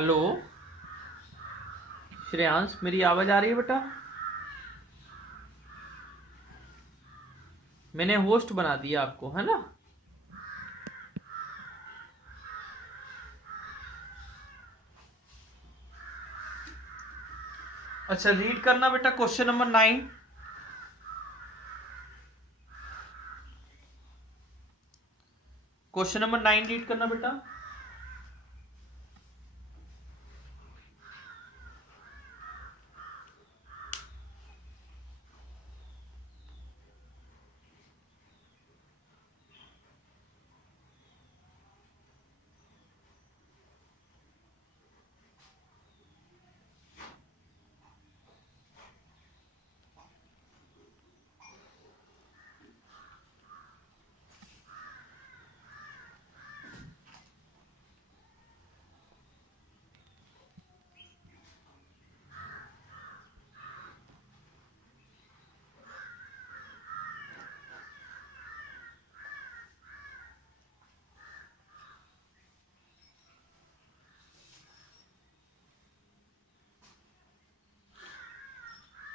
Hello Shreyansh, मेरी आवाज आ रही है बेटा? मैंने होस्ट बना दिया आपको, है ना? अच्छा, रीड करना बेटा question number 9। Question number 9 read करना बेटा।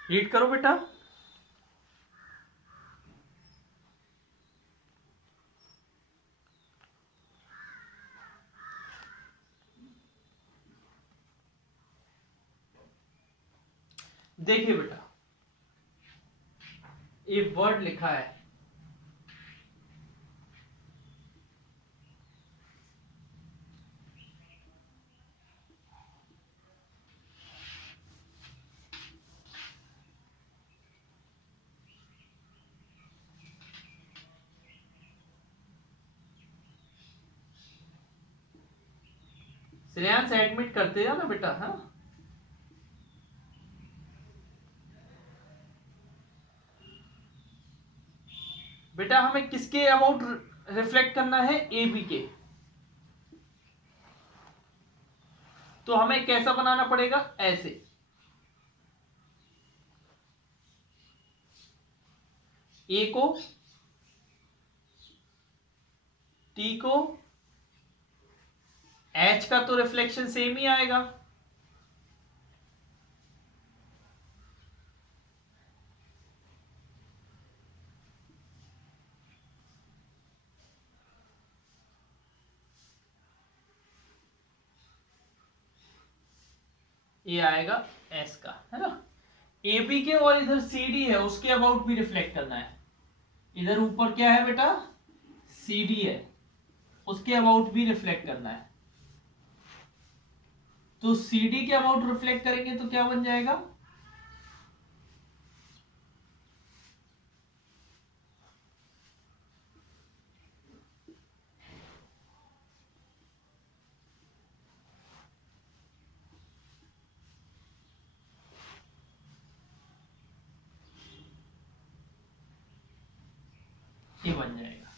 रीड करो बेटा। देखिए बेटा, एक वर्ड लिखा है। श्रेयांश एडमिट करते जाओ ना बेटा। हाँ बेटा, हमें किसके अबाउट रिफ्लेक्ट करना है? ए बी के। तो हमें कैसा बनाना पड़ेगा? ऐसे। ए को, टी को, एच का तो रिफ्लेक्शन सेम ही आएगा। ये आएगा एस का, है ना? ए बी के और इधर सी डी है, उसके अबाउट भी रिफ्लेक्ट करना है। इधर ऊपर क्या है बेटा? सी डी है, उसके अबाउट भी रिफ्लेक्ट करना है। तो सी डी के अबाउट रिफ्लेक्ट करेंगे तो क्या बन जाएगा? ये बन जाएगा।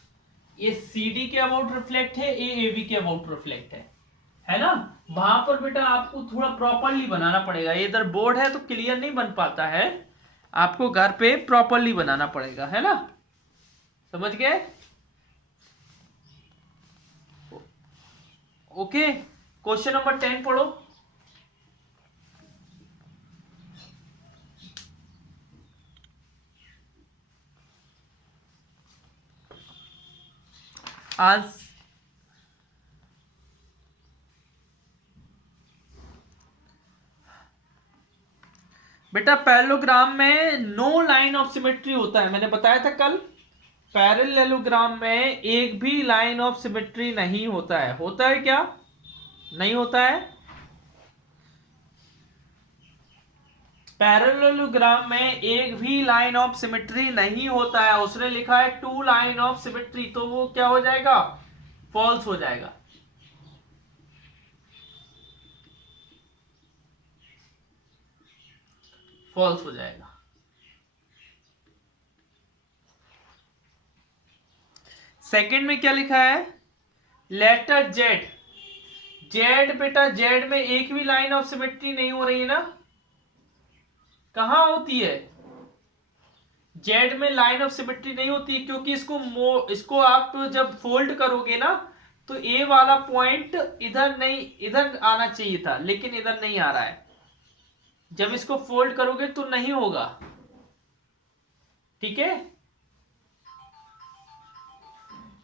ये सी डी के अबाउट रिफ्लेक्ट है, ए बी के अबाउट रिफ्लेक्ट है ना? वहां पर बेटा आपको थोड़ा प्रॉपरली बनाना पड़ेगा। इधर बोर्ड है तो क्लियर नहीं बन पाता है, आपको घर पे प्रॉपरली बनाना पड़ेगा, है ना? समझ गए? ओके, क्वेश्चन नंबर 10 पढ़ो। आज बेटा पैरेललोग्राम में नो लाइन ऑफ सिमेट्री होता है, मैंने बताया था कल। पैरेललोग्राम में एक भी लाइन ऑफ सिमेट्री नहीं होता है। होता है क्या? नहीं होता है। पैरेललोग्राम में एक भी लाइन ऑफ सिमेट्री नहीं होता है। उसने लिखा है टू लाइन ऑफ सिमेट्री, तो वो क्या हो जाएगा? फॉल्स हो जाएगा। फॉल्स हो जाएगा। सेकंड में क्या लिखा है? Letter Z. जेड बेटा, जेड में एक भी लाइन ऑफ सिमेट्री नहीं हो रही है ना? कहां होती है? जेड में लाइन ऑफ सिमेट्री नहीं होती, क्योंकि इसको आप जब फोल्ड करोगे ना तो ए वाला पॉइंट इधर नहीं, इधर आना चाहिए था, लेकिन इधर नहीं आ रहा है। जब इसको फोल्ड करोगे तो नहीं होगा, ठीक है,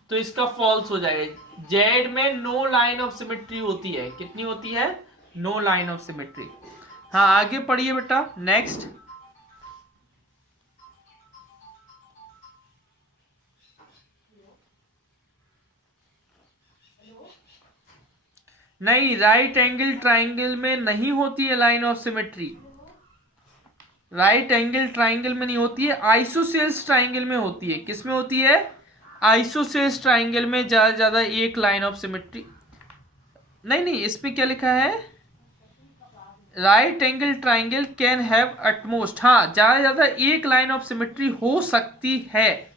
तो इसका फॉल्स हो जाएगा। जेड में नो लाइन ऑफ सिमेट्री होती है, कितनी होती है, नो लाइन ऑफ सिमेट्री। हाँ आगे पढ़िए बेटा, नेक्स्ट। नहीं, राइट एंगल ट्राइंगल में नहीं होती है line of symmetry, right angle triangle में नहीं होती है, आइसोसेल्स ट्राइंगल में होती है। किस में होती है, आइसोसेल्स ट्राइंगल में ज्यादा से ज्यादा एक लाइन ऑफ सिमेट्री। नहीं नहीं, इस पे क्या लिखा है, right angle triangle can have at most, हाँ ज्यादा से ज्यादा एक लाइन ऑफ सिमेट्री हो सकती है।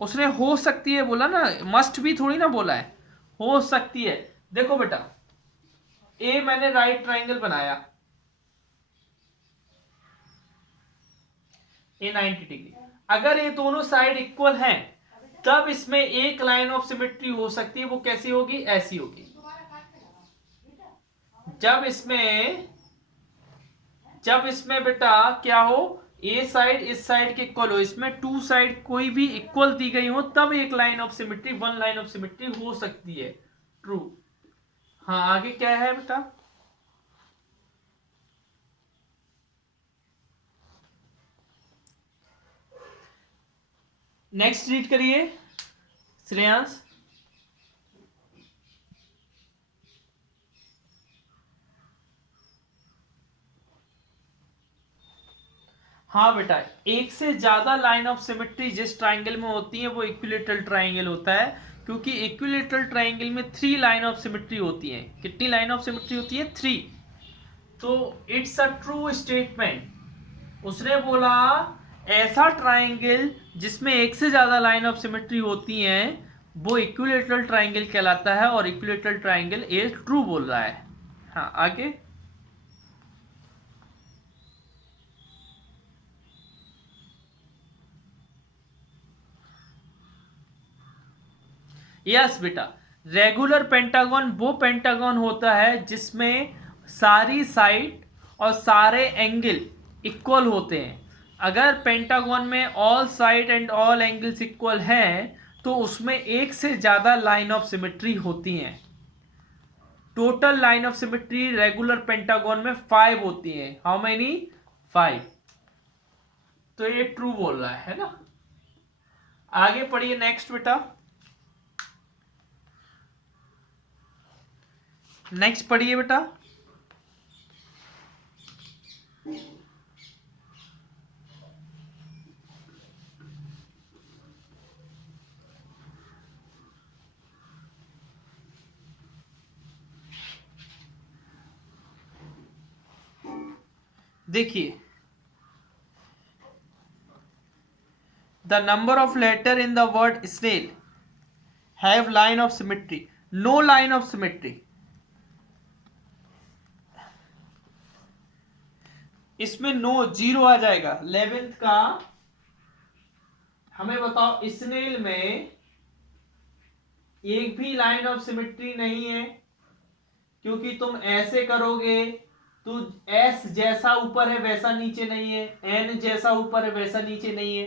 उसने हो सकती है बोला ना, मस्ट भी थोड़ी ना बोला है, हो सकती है। देखो बेटा, ए मैंने राइट ट्राइंगल बनाया, ए 90 डिग्री, अगर ये दोनों साइड इक्वल हैं तब इसमें एक लाइन ऑफ सिमेट्री हो सकती है। वो कैसी होगी, ऐसी होगी। जब इसमें बेटा क्या हो, ए साइड इस साइड के इक्वल हो, इसमें टू साइड कोई भी इक्वल दी गई हो, तब एक line of symmetry, one line of symmetry हो सकती है, ट्रू। हाँ आगे क्या है बेटा, नेक्स्ट रीड करिए श्रेयांश। हाँ बेटा, एक से ज्यादा लाइन ऑफ सिमेट्री जिस ट्राइंगल में होती है वो इक्विलेटरल ट्राइंगल होता है, क्योंकि इक्विलेटरल ट्राइंगल में 3 लाइन ऑफ सिमेट्री होती है। कितनी लाइन ऑफ सिमेट्री होती है, 3। तो इट्स अ ट्रू स्टेटमेंट। उसने बोला ऐसा ट्राइंगल जिसमें एक से ज्यादा लाइन ऑफ सिमेट्री होती है वो इक्विलेटरल ट्राइंगल कहलाता है, और इक्विलेटरल ट्राइंगल ए ट्रू बोल रहा है। हाँ आगे, यस बेटा, रेगुलर पेंटागन वो पेंटागन होता है जिसमें सारी साइड और सारे एंगल इक्वल होते हैं। अगर पेंटागन में all side and all angles equal हैं तो उसमें एक से ज्यादा लाइन ऑफ सिमेट्री होती हैं। Total line of symmetry regular pentagon में 5 होती है। How many, 5। तो ये ट्रू बोल रहा है ना। आगे पढ़िए नेक्स्ट बेटा, नेक्स्ट पढ़िए बेटा। देखिए, the number of letter in the word snail have line of symmetry, no line of symmetry. इसमें नो, 0 आ जाएगा। 11th का हमें बताओ, स्नेल में एक भी लाइन ऑफ सिमेट्री नहीं है, क्योंकि तुम ऐसे करोगे तो एस जैसा ऊपर है वैसा नीचे नहीं है, एन जैसा ऊपर है वैसा नीचे नहीं है,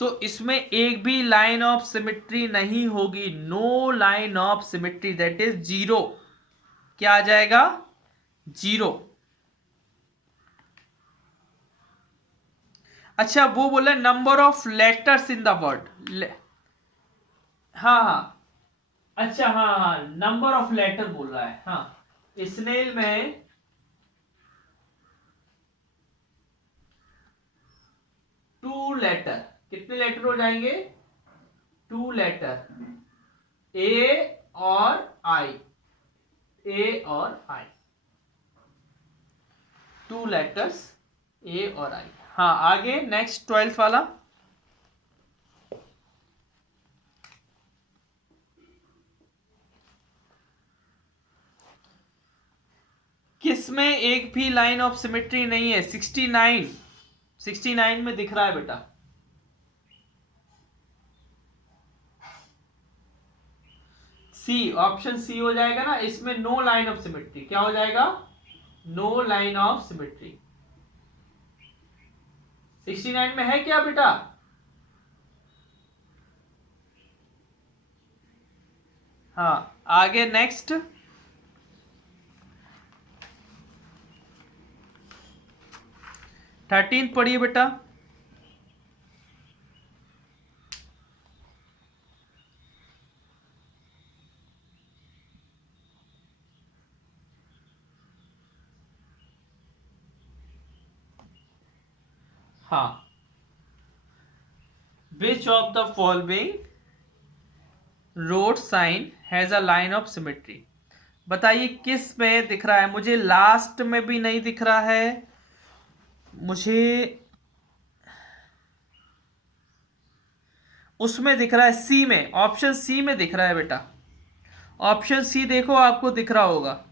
तो इसमें एक भी लाइन ऑफ सिमेट्री नहीं होगी। No line of symmetry, that is 0। क्या आ जाएगा, 0। अच्छा, वो बोला number of letters in the word, हाँ हाँ, अच्छा हाँ हाँ, नंबर ऑफ लेटर बोल रहा है। हाँ, स्नेल में 2 लेटर, कितने लेटर हो जाएंगे, 2 लेटर, ए और आई, ए और आई, 2 लेटर्स ए और आई। हाँ आगे नेक्स्ट 12th वाला, किसमें एक भी लाइन ऑफ सिमेट्री नहीं है, 69 में दिख रहा है बेटा। सी, ऑप्शन सी हो जाएगा ना, इसमें नो लाइन ऑफ सिमेट्री। क्या हो जाएगा? No line of symmetry. 69 में है क्या बेटा? हाँ, आगे नेक्स्ट। 13 पढ़िए बेटा। हाँ, which of the following road sign has a line of symmetry. बताइए किस में दिख रहा है? मुझे लास्ट में भी नहीं दिख रहा है, मुझे उसमें दिख रहा है, सी में, ऑप्शन सी में दिख रहा है बेटा। ऑप्शन सी देखो, आपको दिख रहा होगा।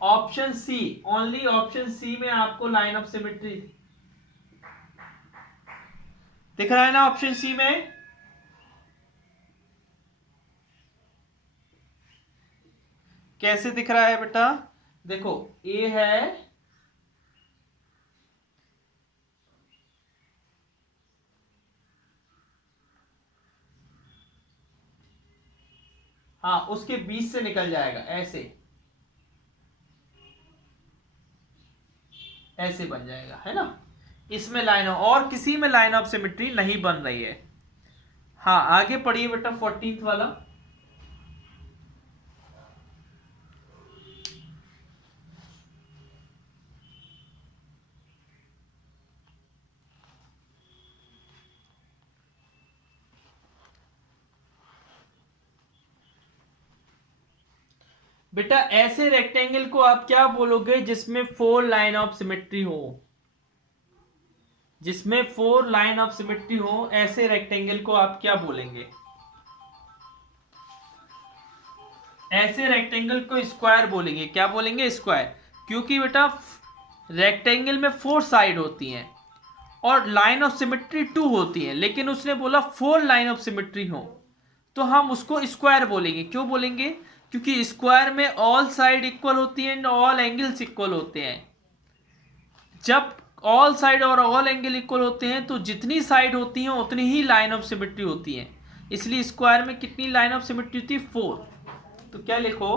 Option C, only option C में आपको लाइन ऑफ सिमेट्री दिख रहा है ना? ऑप्शन सी में कैसे दिख रहा है बेटा? देखो, ए है, हाँ, उसके बीच से निकल जाएगा, ऐसे ऐसे बन जाएगा, है ना? इसमें लाइन, और किसी में लाइन ऑफ सिमेट्री नहीं बन रही है। हाँ, आगे पढ़िए बेटा 14th वाला। बेटा ऐसे रेक्टेंगल को आप क्या बोलोगे जिसमें 4 लाइन ऑफ सिमेट्री हो? जिसमें 4 लाइन ऑफ सिमेट्री हो, ऐसे रेक्टेंगल को आप क्या बोलेंगे? ऐसे रेक्टेंगल को स्क्वायर बोलेंगे। क्या बोलेंगे? स्क्वायर। क्योंकि बेटा रेक्टेंगल में 4 साइड होती हैं और लाइन ऑफ सिमेट्री 2 होती है, लेकिन उसने बोला 4 लाइन ऑफ सिमेट्री हो, तो हम उसको स्क्वायर बोलेंगे। क्यों बोलेंगे? क्योंकि स्क्वायर में ऑल साइड इक्वल होती हैं एंड ऑल एंगल्स इक्वल होते हैं। जब ऑल साइड और ऑल एंगल इक्वल होते हैं तो जितनी साइड होती हैं उतनी ही लाइन ऑफ सिमेट्री होती है। इसलिए स्क्वायर में कितनी लाइन ऑफ सिमेट्री होती है? 4। तो क्या लिखो?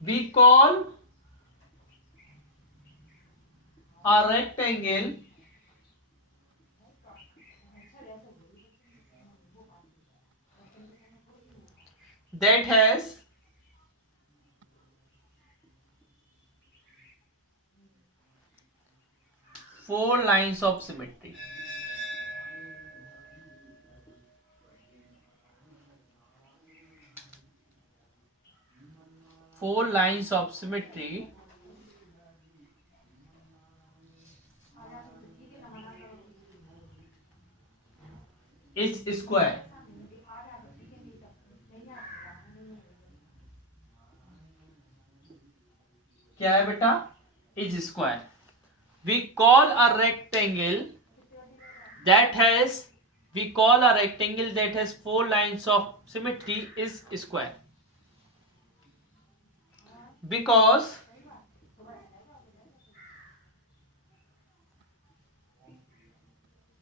We call a rectangle that has 4 lines of symmetry. 4 lines of symmetry is square. क्या है बेटा? Is square. We call a rectangle that has 4 lines of symmetry is square, because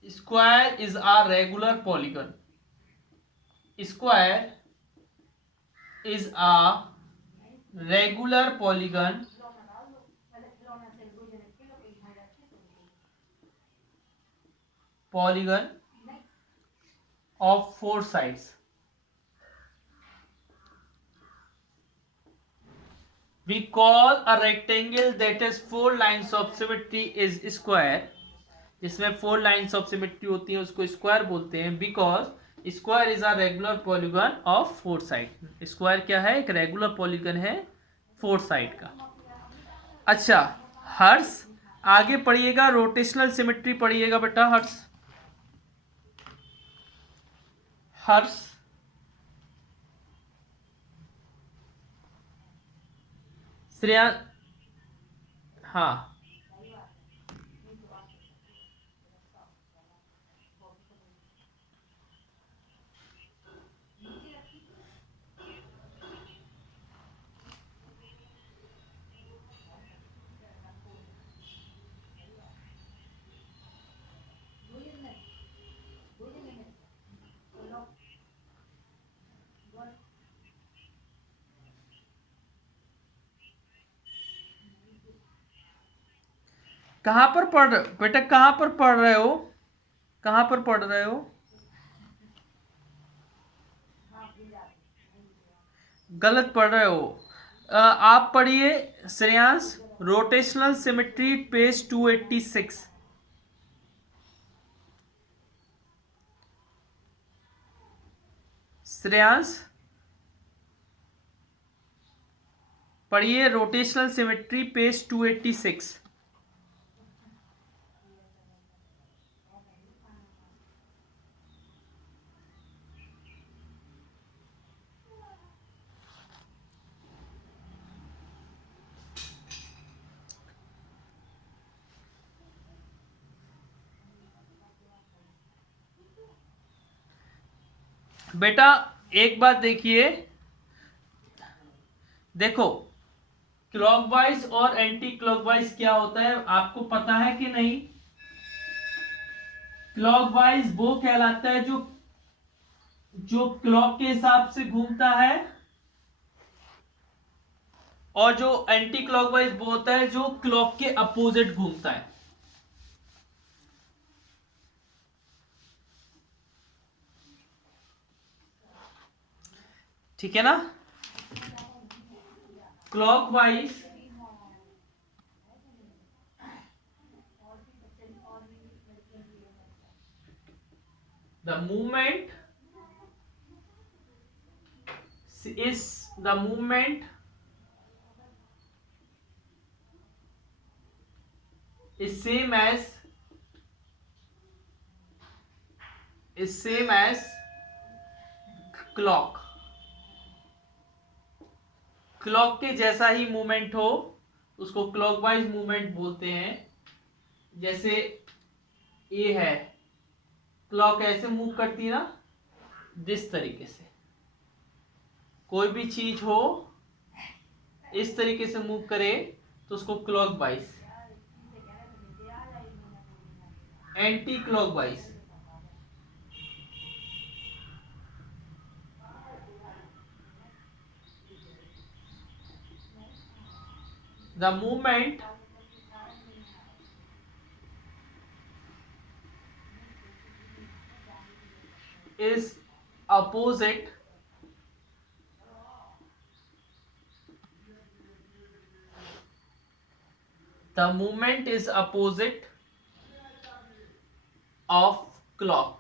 square is a regular polygon. Square is a regular polygon of 4 sides. We call a rectangle that has 4 lines of symmetry is square. जिसमें 4 lines of symmetry होती है उसको square बोलते हैं, because square is a regular polygon of 4 side. Square क्या है? एक regular polygon है 4 साइड का। अच्छा हर्ष, आगे पढ़िएगा, रोटेशनल सिमेट्री पढ़िएगा बेटा। हर्ष, हर्ष श्रेया, हाँ, कहाँ पर पढ़ बेटा, कहाँ पर पढ़ रहे हो, कहाँ पर पढ़ रहे हो? गलत पढ़ रहे हो। आप पढ़िए Shreyansh, rotational symmetry page 286। Shreyansh पढ़िए रोटेशनल सिमेट्री पेज 286। बेटा एक बात देखिए, देखो क्लॉकवाइज और एंटी क्लॉकवाइज क्या होता है आपको पता है कि नहीं? क्लॉकवाइज वो कहलाता है जो जो क्लॉक के हिसाब से घूमता है, और जो एंटी क्लॉकवाइज वो होता है जो क्लॉक के अपोजिट घूमता है। ठीक है ना? Clockwise the movement the movement is same as clock. Clock के जैसा ही मूवमेंट हो उसको क्लॉकवाइज मूवमेंट बोलते हैं। जैसे ये है, क्लॉक ऐसे मूव करती है ना, जिस तरीके से कोई भी चीज हो इस तरीके से मूव करे तो उसको clockwise. Anti clockwise the movement is opposite the movement is opposite of clock।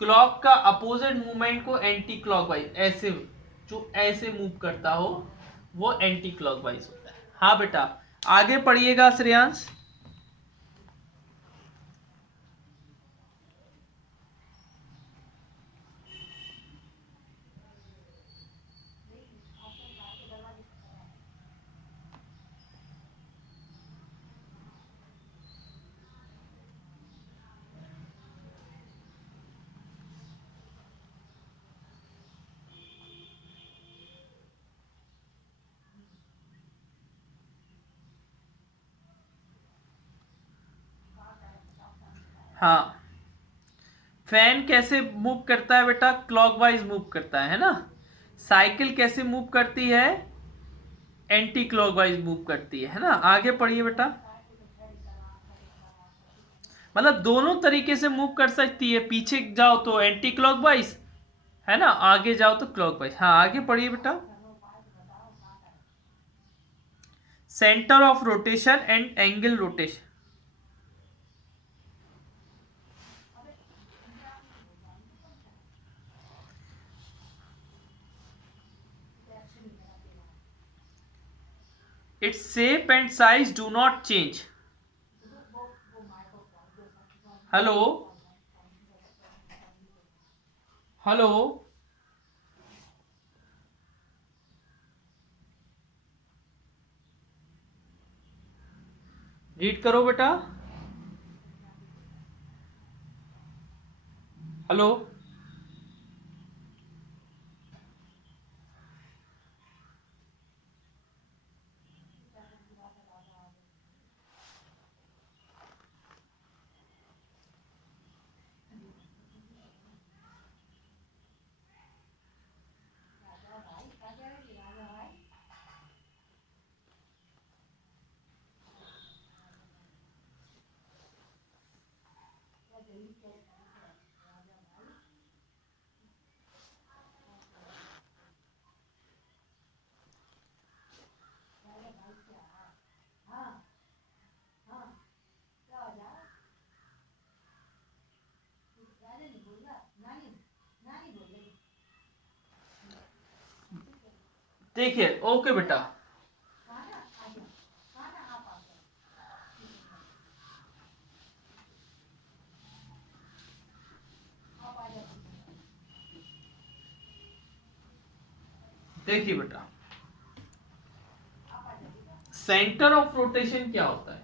Clock का अपोजिट मूवमेंट को एंटी क्लॉकवाइज, ऐसे जो ऐसे मूव करता हो वो एंटी क्लॉकवाइज होता है। हाँ बेटा आगे पढ़िएगा श्रेयांश। हाँ, फैन कैसे मूव करता है बेटा? क्लॉकवाइज मूव करता है ना। साइकिल कैसे मूव करती है? एंटी क्लॉकवाइज मूव करती है ना। आगे पढ़िए बेटा। मतलब दोनों तरीके से मूव कर सकती है, पीछे जाओ तो एंटी क्लॉकवाइज है ना, आगे जाओ तो क्लॉकवाइज। हाँ आगे पढ़िए बेटा। Centre of rotation and angle rotation. Its shape and size do not change। Hello hello read करो बेटा। हेलो देखिए ओके बेटा, देखिए बेटा सेंटर ऑफ रोटेशन क्या होता है?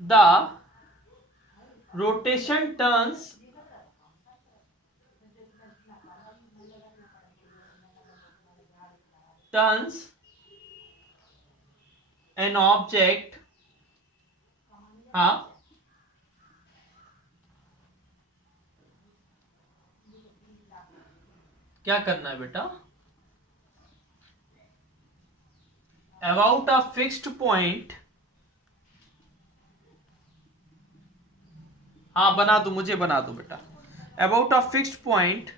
The rotation turns an object, हाँ, क्या करना है बेटा? About a fixed point, हाँ बना दो, मुझे बना दो बेटा. About a fixed point,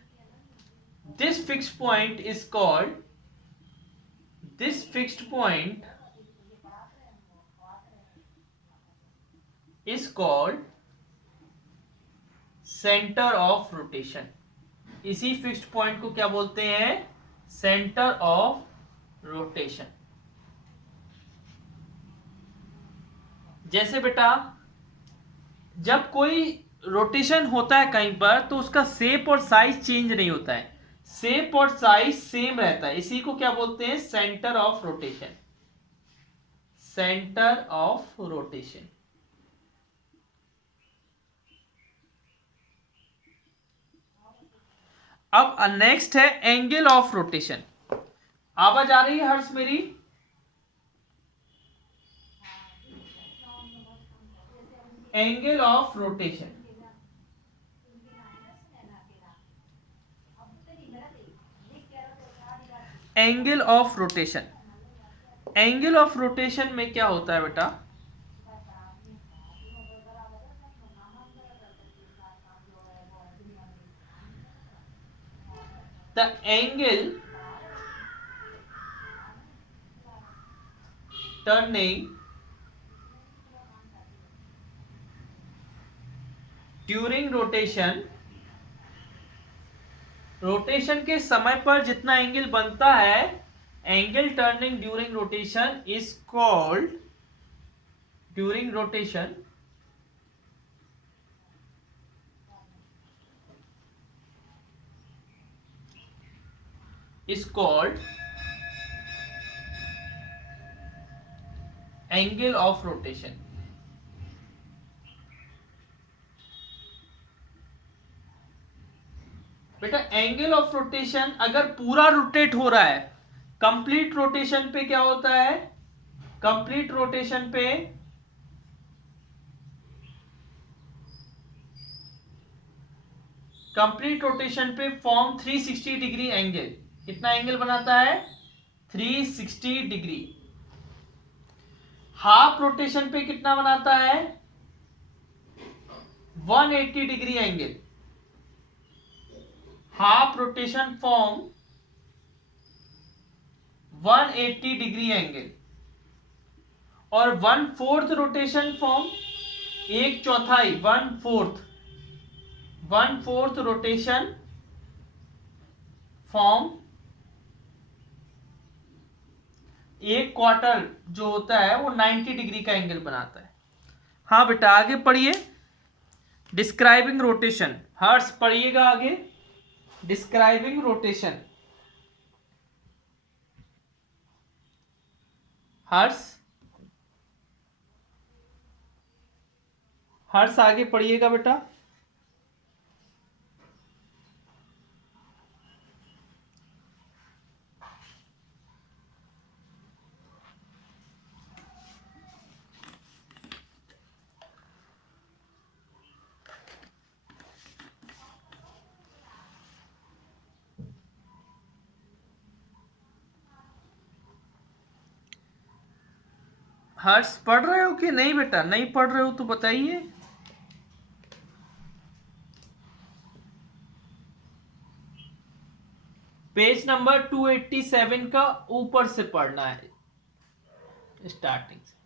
this fixed point is called, this fixed point is called center of rotation. इसी फिक्स्ड पॉइंट को क्या बोलते हैं? Centre of rotation. जैसे बेटा जब कोई रोटेशन होता है कहीं पर तो उसका शेप और साइज चेंज नहीं होता है, शेप और साइज सेम रहता है. इसी को क्या बोलते हैं? Centre of rotation. Centre of rotation. अब नेक्स्ट है एंगल ऑफ रोटेशन. आवाज आ रही है हर्ष मेरी? Angle of rotation. Angle of rotation. Angle of rotation में क्या होता है बेटा? The angle turning during rotation, rotation के समय पर जितना एंगल बनता है, angle turning during rotation is called, during rotation is called angle of rotation. बेटा एंगल ऑफ रोटेशन अगर पूरा रोटेट हो रहा है, कंप्लीट रोटेशन पे क्या होता है? कंप्लीट रोटेशन पे फॉर्म 360 डिग्री एंगल. कितना एंगल बनाता है? 360 डिग्री. हाफ रोटेशन पे कितना बनाता है? 180 degree angle. Half rotation form 180 degree angle. और 1/4 रोटेशन फॉर्म, एक चौथाई, 1/4 रोटेशन फॉर्म, एक क्वार्टर जो होता है वो 90 डिग्री का एंगल बनाता है. हाँ बेटा आगे पढ़िए. Describing rotation. हर्ष पढ़िएगा आगे. Describing rotation. हर्ष आगे पढ़िएगा बेटा. हर्ष पढ़ रहे हो कि नहीं बेटा? नहीं पढ़ रहे हो तो बताइए. पेज नंबर 287 का ऊपर से पढ़ना है, स्टार्टिंग से।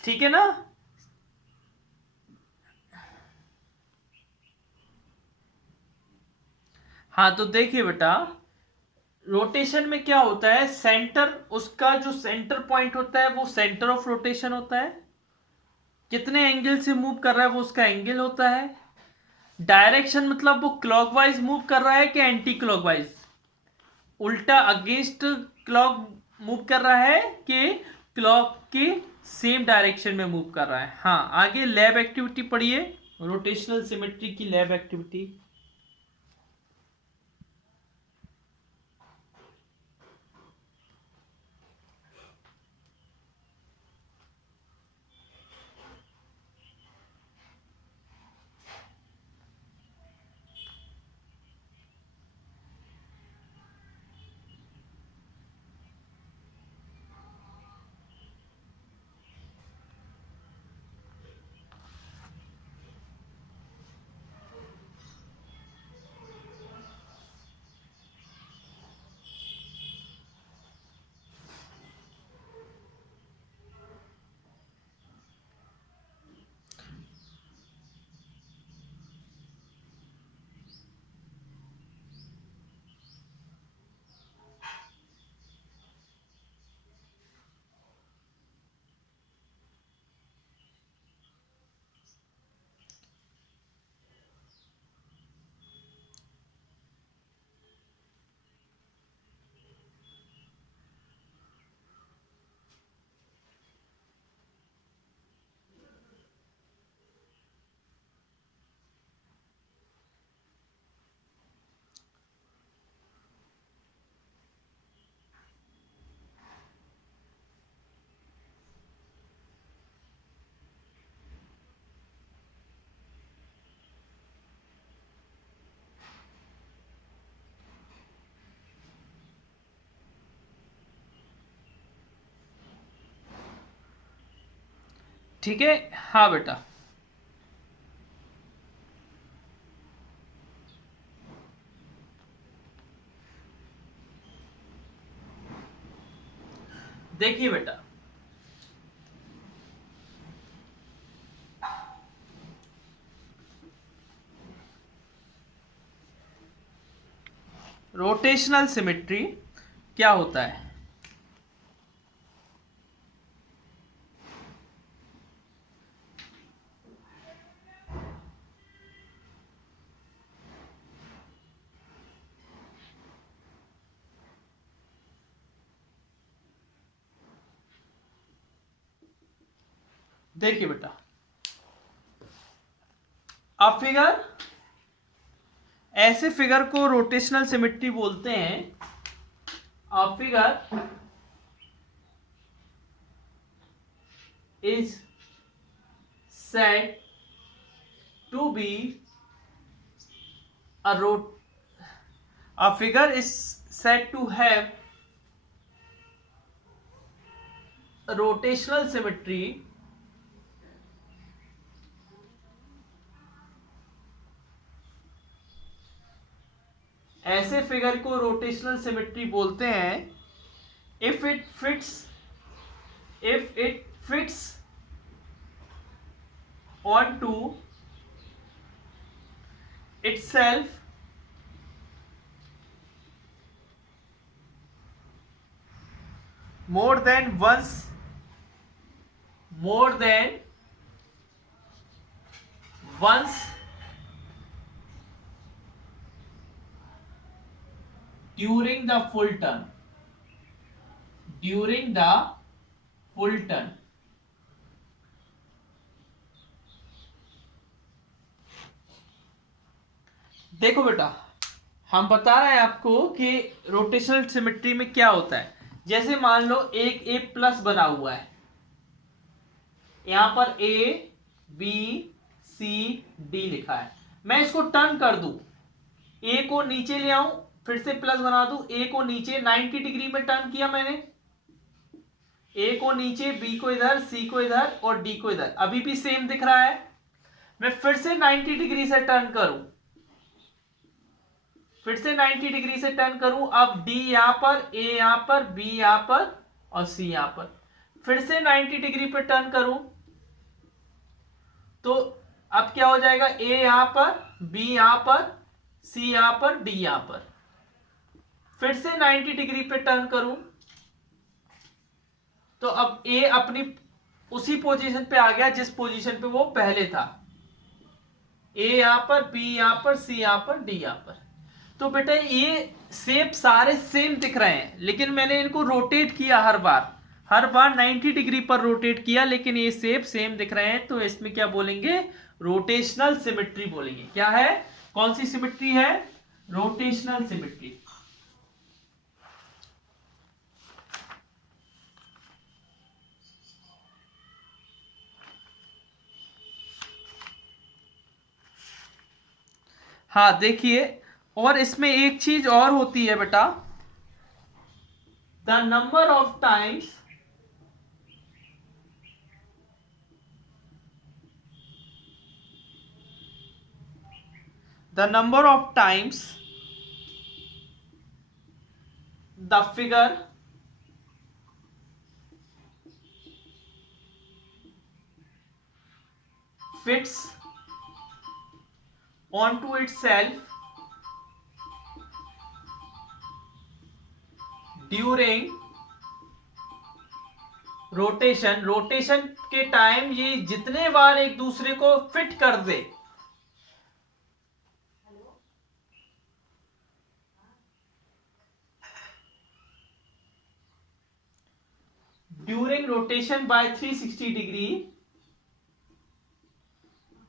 ठीक है ना? हाँ, तो देखिए बेटा, रोटेशन में क्या होता है, सेंटर, उसका जो सेंटर पॉइंट होता है वो सेंटर ऑफ रोटेशन होता है। कितने एंगल से मूव कर रहा है वो उसका एंगल होता है। डायरेक्शन मतलब वो क्लॉकवाइज मूव कर रहा है कि एंटी क्लॉकवाइज, उल्टा अगेंस्ट क्लॉक मूव कर रहा है कि क्लॉक के सेम डायरेक्शन में मूव कर रहा है। हाँ, आगे लैब एक्टिविटी पढ़िए, रोटेशनल सिमेट्री की लैब एक्टिविटी। ठीक है, हाँ बेटा। देखिए बेटा, रोटेशनल सिमेट्री क्या होता है। देखिए बेटा, अब फिगर, ऐसे फिगर को रोटेशनल सिमेट्री बोलते हैं। अब figure is said to be a figure is said to have a rotational symmetry ऐसे फिगर को रोटेशनल सिमेट्री बोलते हैं if it fits onto itself more than once during the full turn. देखो बेटा, हम बता रहे हैं आपको कि रोटेशनल सिमेट्री में क्या होता है। जैसे मान लो एक ए प्लस बना हुआ है, यहां पर ए बी सी डी लिखा है, मैं इसको टर्न कर दूं, ए को नीचे ले आऊं, फिर से प्लस बना दूं, ए को नीचे 90 डिग्री में टर्न किया मैंने, ए को नीचे, बी को इधर, सी को इधर और डी को इधर, अभी भी सेम दिख रहा है। मैं फिर से 90 डिग्री से टर्न करूं, फिर से 90 डिग्री से टर्न करूं, अब डी यहां पर, ए यहां पर, बी यहां पर और सी यहां पर, फिर से 90 डिग्री पे टर्न करूं, तो अब क्या हो जाएगा, ए यहां पर, बी यहां पर, सी यहां पर, डी यहां पर, फिर से 90 डिग्री पे टर्न करूं, तो अब ए अपनी उसी पोजीशन पे आ गया जिस पोजीशन पे वो पहले था, ए यहां पर, बी यहां पर, सी यहां पर, डी यहां पर। तो बेटा ये शेप सारे सेम दिख रहे हैं, लेकिन मैंने इनको रोटेट किया हर बार 90 डिग्री पर रोटेट किया, लेकिन ये शेप सेम दिख रहे हैं, तो इसमें क्या बोलेंगे, रोटेशनल सिमेट्री बोलेंगे। क्या है, कौन सी सिमेट्री है, रोटेशनल सिमेट्री। हाँ देखिए, और इसमें एक चीज और होती है बेटा, the number of times the figure fits onto itself during rotation के टाइम ये जितने बार एक दूसरे को फिट कर दे, during rotation by 360 degree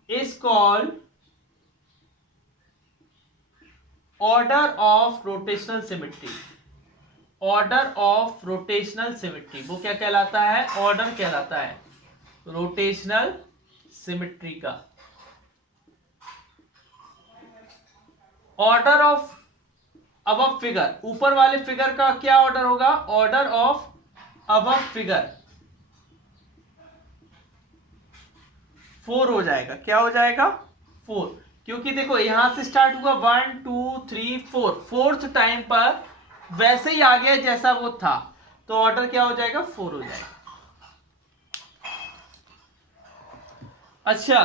is called order of rotational symmetry. Order of rotational symmetry वो क्या कहलाता है, ऑर्डर कहलाता है रोटेशनल सिमेट्री का। ऑर्डर ऑफ अबव फिगर, ऊपर वाले फिगर का क्या ऑर्डर होगा, ऑर्डर ऑफ अबव फिगर 4 हो जाएगा। क्या हो जाएगा, 4, क्योंकि देखो यहां से स्टार्ट हुआ 1 2 3 4, फोर्थ टाइम पर वैसे ही आ गया जैसा वो था, तो ऑर्डर क्या हो जाएगा, 4 हो जाएगा। अच्छा